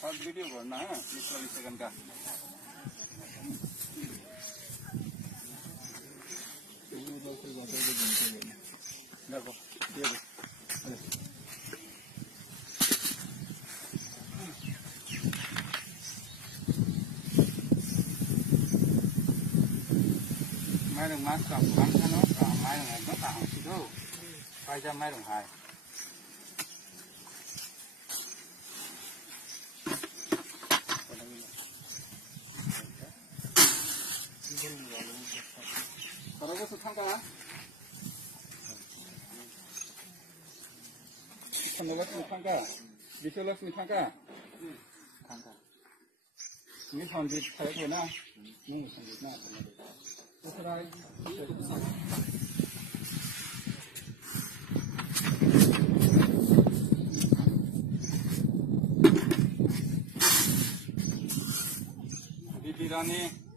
Short video करना है 20 second का। देखो ये mai đồng mát cầm bắn cho nó cả mai đồng này nó tạo chỉ đâu quay ra mai đồng hải 바로 그 상가 선물같은 상가 미술같은 상가 상가 이 선지 타고나 무 선지나 오스라이 비비라니